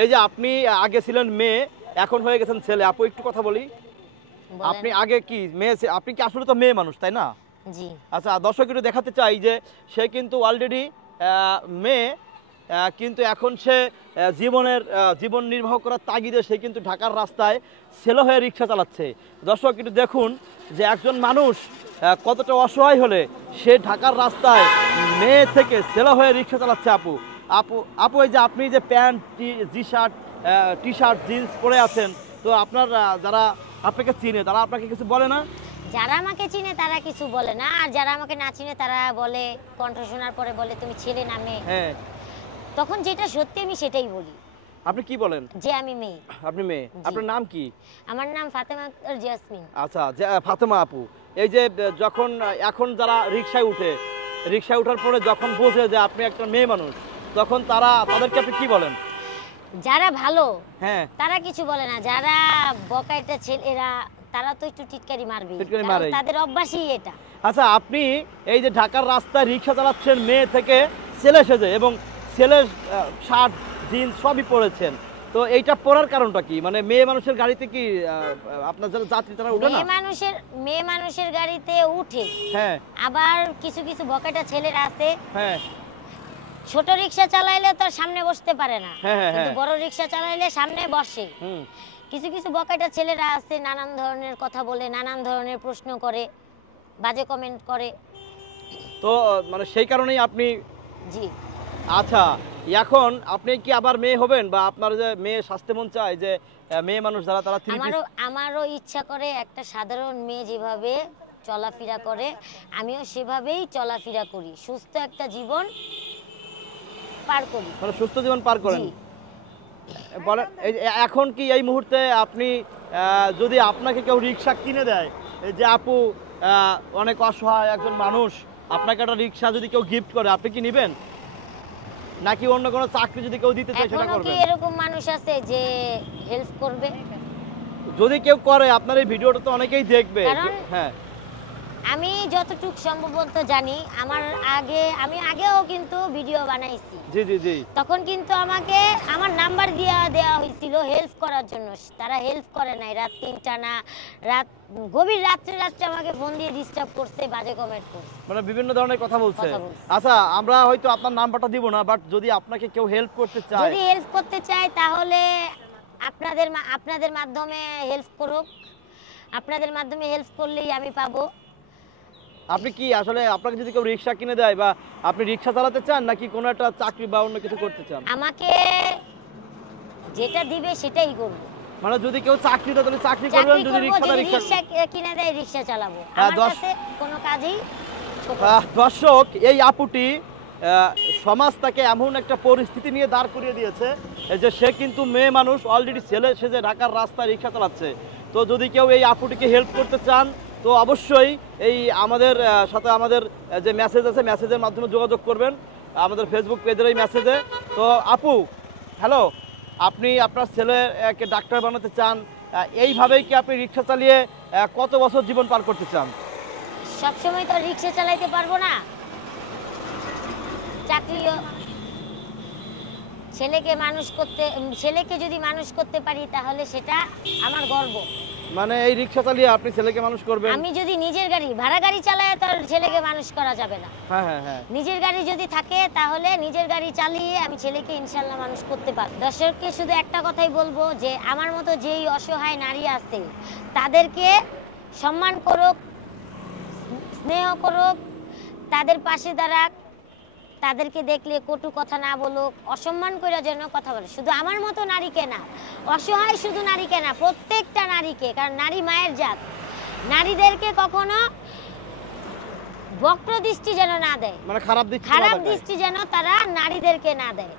এই যে আপনি আগে ছিলেন মেয়ে, এখন হয়ে গেছেন ছেলে। আপু একটু কথা বলি, আপনি আগে কি মেয়ে, আপনি কি আসলে তো মেয়ে মানুষ তাই না? জি। আচ্ছা, দর্শক একটু দেখাতে চাই যে সে কিন্তু অলরেডি মেয়ে, কিন্তু এখন সে জীবন নির্বাহ করার তাগিদে সে কিন্তু ঢাকার রাস্তায় ছেলে হয়ে রিক্সা চালাচ্ছে। দর্শক একটু দেখুন যে একজন মানুষ কতটা অসহায় হলে সে ঢাকার রাস্তায় মেয়ে থেকে ছেলে হয়ে রিক্সা চালাচ্ছে। আপু আপু আপু এই যে আপনি যে প্যান্ট, টি শার্ট জিন্স পরে আছেন, তো আপনার যারা আপনাকে চিনে তারা আপনাকে কিছু বলে না? যারা আমাকে চিনে তারা কিছু বলে না, আর যারা আমাকে না চিনে তারা বলে, কণ্ঠ শোনার পরে বলে তুমি ছেলে না মেয়ে। হ্যাঁ, তখন যেটা সত্যি আমি সেটাই বলি। আপনি কি বলেন? যে আমি মেয়ে। আপনি মেয়ে। আপনার নাম কি? আমার নাম ফাতেমা আক্তার জেসমিন। আচ্ছা, ফাতেমা আপু, এই যে যখন এখন যারা রিক্সায় ওঠার পরে যখন বোঝে যে আপনি একটা মেয়ে মানুষ, তখন তাদেরকে আপনি কি বলেন? যারা ভালো হ্যাঁ, তারা কিছু বলে না, যারা বকাইটা ছেলেরা তারা তো একটু টিটকারি মারবে, তাদের অভ্যাসই এটা। আচ্ছা, আপনি এই যে ঢাকার রাস্তায় রিক্সা চালাচ্ছেন মেয়ে থেকে ছেলে সেজে, এবং ছেলের শার্ট জিন্স সবই পরেছেন, তো এইটা পরার কারণটা কি? মানে মেয়ে মানুষের গাড়িতে কি আপনার যারা যাত্রী তারা উঠে না? মেয়ে মানুষের গাড়িতে উঠে, হ্যাঁ, আবার কিছু কিছু বকাইটা ছেলেরা আছে, হ্যাঁ, ছোট রিক্সা চালাইলে তার সামনে বসতে পারে না, হ্যাঁ, কিন্তু বড় রিক্সা চালাইলে সামনে বসে। কিছু কিছু বকাইটা ছেলেরা আছে, নানান ধরনের কথা বলে, নানান ধরনের প্রশ্ন করে, বাজে কমেন্ট করে। তো মানে সেই কারণেই আপনি। জি। আচ্ছা, এখন আপনি কি আবার মেয়ে হবেন, বা আপনার যে মেয়ে স্বাস্থ্য মন চায় যে মেয়ে মানুষ যারা তারা আমারও ইচ্ছা করে একটা সাধারণ মেয়ে যেভাবে চলাফেরা করে আমিও সেভাবেই চলাফেরা করি, সুস্থ একটা জীবন পার করি। মানে সুস্থ জীবন পার করেন। বলেন, এখন কি এই মুহূর্তে আপনি যদি আপনাকে কেউ রিক্সা কিনে দেয়, এই যে আপু অনেক অসহায় একজন মানুষ, আপনাকে একটা রিক্সা যদি কেউ গিফট করে, আপনি কি নেবেন? নাকি অন্য কোনো চাকরি যদি কেউ দিতে চায় সেটা করবেন? কি এরকম মানুষ আছে যে হেল্প করবে? যদি কেউ করে, আপনার এই ভিডিওটা তো অনেকেই দেখবে। হ্যাঁ, আমি যতটুকু সম্ভবত জানি, আমি আগেও কিন্তু ভিডিও বানাইছি। জি জি জি। তখন কিন্তু আমাকে আমার নাম্বার দেওয়া হয়েছিল হেল্প করার জন্য, তারা হেল্প করে নাই। রাত 3টা না, গভীর রাত্রে আমাকে ফোন দিয়ে ডিস্টার্ব করছে, বাজে কমেন্ট করছে, মানে বিভিন্ন ধরনের কথা বলছে। আচ্ছা, আমরা হয়তো আপনার নাম্বারটা দিব না, বাট যদি আপনাকে কেউ হেল্প করতে চায়, তাহলে আপনাদের মাধ্যমে হেল্প করুক। আপনাদের মাধ্যমে হেল্প করলেই আমি পাবো। আপনি কি আসলে, আপনাকে যদি কেউ রিক্সা কিনে দেয়, বা আপনি রিক্সা চালাতে চান, নাকি কোনো একটা চাকরি বা অন্য কিছু করতে চান? আমাকে যেটা দিবে সেটাই করব। মানে যদি কেউ চাকরি দেয় তাহলে চাকরি করবেন, যদি রিক্সা কিনে দেয় রিক্সা চালাবো। আমার কাছে কোনো কাজই ছোট না। দর্শক, এই আপুটি সমাজ তাকে এমন একটা পরিস্থিতি নিয়ে দাঁড় করিয়ে দিয়েছে যে সে কিন্তু মেয়ে মানুষ, অলরেডি ছেলে সেজে ঢাকার রাস্তায় রিক্সা চালাচ্ছে। তো যদি কেউ এই আপুটিকে হেল্প করতে চান, তো অবশ্যই এই আমাদের সাথে আমাদের যে মেসেজ আছে, মেসেজের মাধ্যমে যোগাযোগ করবেন, আমাদের ফেসবুক পেজের এই মেসেজে। তো আপু, হ্যালো, আপনি আপনার ছেলেকে ডাক্তার বানাতে চান, এইভাবেই কি আপনি রিক্সা চালিয়ে কত বছর জীবন পার করতে চান? সবসময় তো রিক্সা চালাইতে পারবো না, চাকরিও। ছেলেকে যদি মানুষ করতে পারি তাহলে সেটা আমার গর্ব। মানে এই রিক্সা চালিয়ে আপনি ছেলেকে মানুষ করবেন? আমি যদি নিজের ভাড়া গাড়ি চালাই তাহলে ছেলেকে মানুষ করা যাবে না। হ্যাঁ হ্যাঁ হ্যাঁ। নিজের গাড়ি যদি থাকে তাহলে নিজের গাড়ি চালিয়ে আমি ছেলেকে ইনশাআল্লাহ মানুষ করতে পারব। দর্শককে শুধু একটা কথাই বলবো যে আমার মতো যেই অসহায় নারী আছে তাদেরকে সম্মান করুক, স্নেহ করুক, তাদের পাশে দাঁড়াক, তাদেরকে দেখলে কটু কথা না বলুক, অসম্মান করে যেন কথা বলে। শুধু আমার মতো নারীকে না, অসহায় শুধু নারীকে না, প্রত্যেকটা নারীকে, কারণ নারী মায়ের জাত। নারীদেরকে কখনো বক্র দৃষ্টি যেন না দেয়, মানে খারাপ দৃষ্টি যেন তারা নারীদেরকে না দেয়।